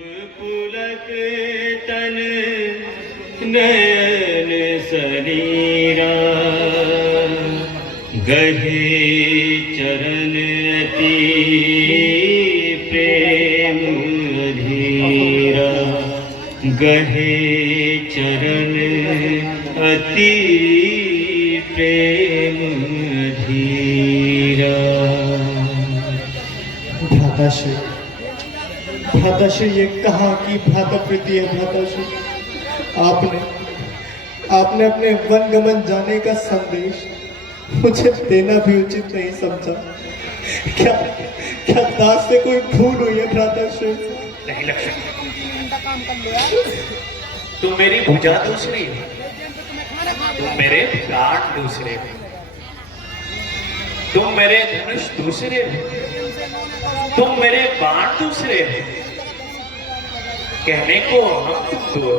पुलक तन नयन शरीरा गहे चरण अति प्रेम अधीरा गहे चरण अति प्रेम अधीरा। भ्राताश्री, भ्राताश्री ये कहाँ की भ्रातृप्रीति है भ्राताश्री। आपने अपने वनगमन जाने का संदेश मुझे देना भी उचित नहीं समझा। क्या दास से कोई भूल हुई है भ्राताश्री? नहीं लक्ष्मण, तुम मेरी भुजा दूसरी हो, तुम मेरे प्राण दूसरे हो, तुम मेरे धनुष दूसरे हो, तुम मेरे बाण दूसरे हो। कहने को हम तुम दो,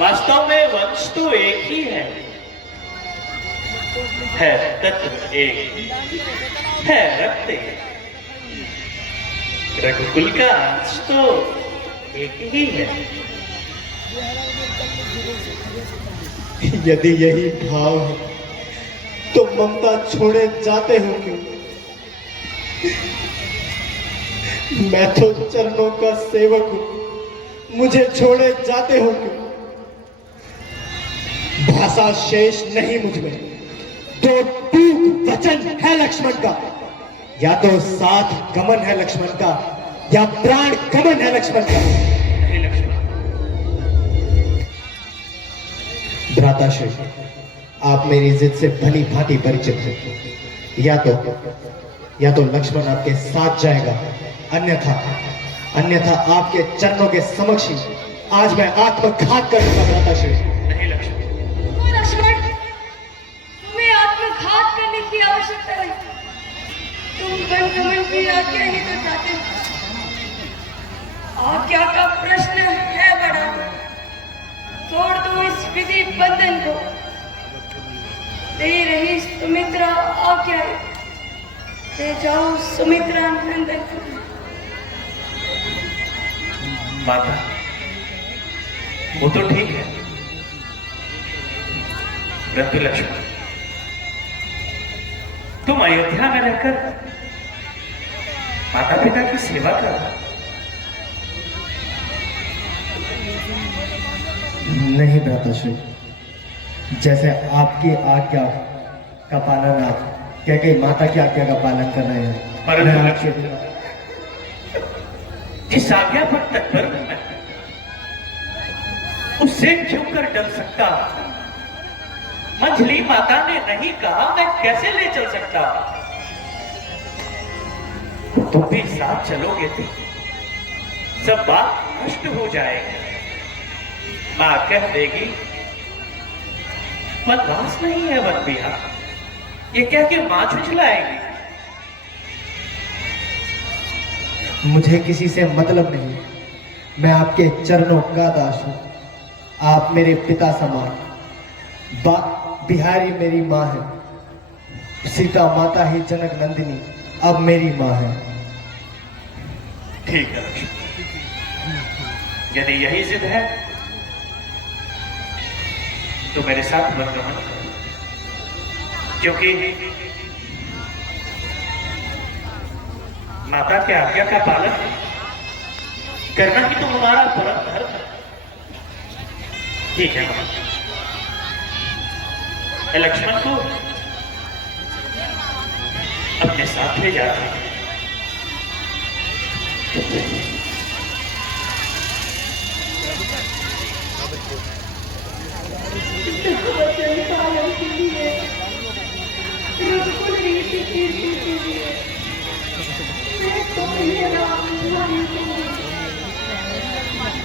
वास्तव में वंश तो एक ही है तत्व एक, है रक्त एक, रघुकुल का अंश तो एक ही है। यदि यही भाव है तो ममता छोड़े जाते हो क्यों? मैं तो चरणों का सेवक हूं, मुझे छोड़े जाते हो क्यों? भाषा शेष नहीं मुझ में, तो टूक वचन है लक्ष्मण का। या तो साथ गमन है लक्ष्मण का, या प्राण गमन है लक्ष्मण का। नहीं लक्ष्मण, भ्राताश्री, आप मेरी जिद से भली भांति परिचित हैं। या तो लक्ष्मण आपके साथ जाएगा, अन्यथा आपके चरणों के समक्ष ही आज मैं आत्मघात करूंगा भ्राताश्री। नहीं लक्ष्मण, लक्ष्मण, तुम्हें आत्मघात करने की आवश्यकता है। तुम वनगमन की आज्ञा ही तो चाहते हो। आज्ञा का प्रश्न है बड़ा, तोड़ दो इस विधि बंधन को। दे रही सुमित्रा आज्ञा है, ले जाओ सुमित्रा नंदन को। माता, वो तो ठीक है, परंतु लक्ष्मण, तुम अयोध्या में रहकर माता पिता की सेवा करो। नहीं भ्राताश्री, जैसे आपकी आज्ञा का पालन आप क्या माता की आज्ञा का पालन कर रहे हैं, परंतु लक्ष्मण, जिस आज्ञा पर तत्पर हूं मैं, उससे क्यों कर डल सकता? मंझली माता ने नहीं कहा, मैं कैसे ले चल सकता? तुम भी साथ चलोगे तो सब बात नष्ट हो जाएगी। मां कह देगी वनवास नहीं है वन विहार, ये कह के मां झुझलाएगी। मुझे किसी से मतलब नहीं, मैं आपके चरणों का दास हूं। आप मेरे पिता समान, बिहारी मेरी माँ है, सीता माता ही जनक नंदिनी अब मेरी माँ है। ठीक है लक्ष्मण, यदि यही जिद है तो मेरे साथ वनगमन करो, क्योंकि माता के आज्ञा का पालन करना ही तो हमारा परम धर्म है। ठीक है, मैं लक्ष्मण को अपने साथ ले जा रहा हूं।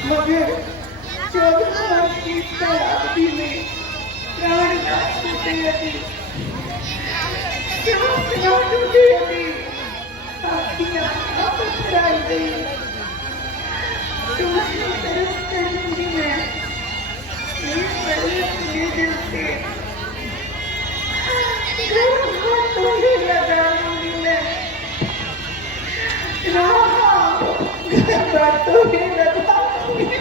मगर 14 वर्ष की शताब्दी में प्राण का छूटे यदि, सांस टूटे यदि, आँखियाँ पथराई गई, तुमसे तरस करूंगी मैं, इस बरस के दिल से तुम्हें लगाऊंगी मैं। बैठो ही लगा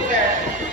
बैठ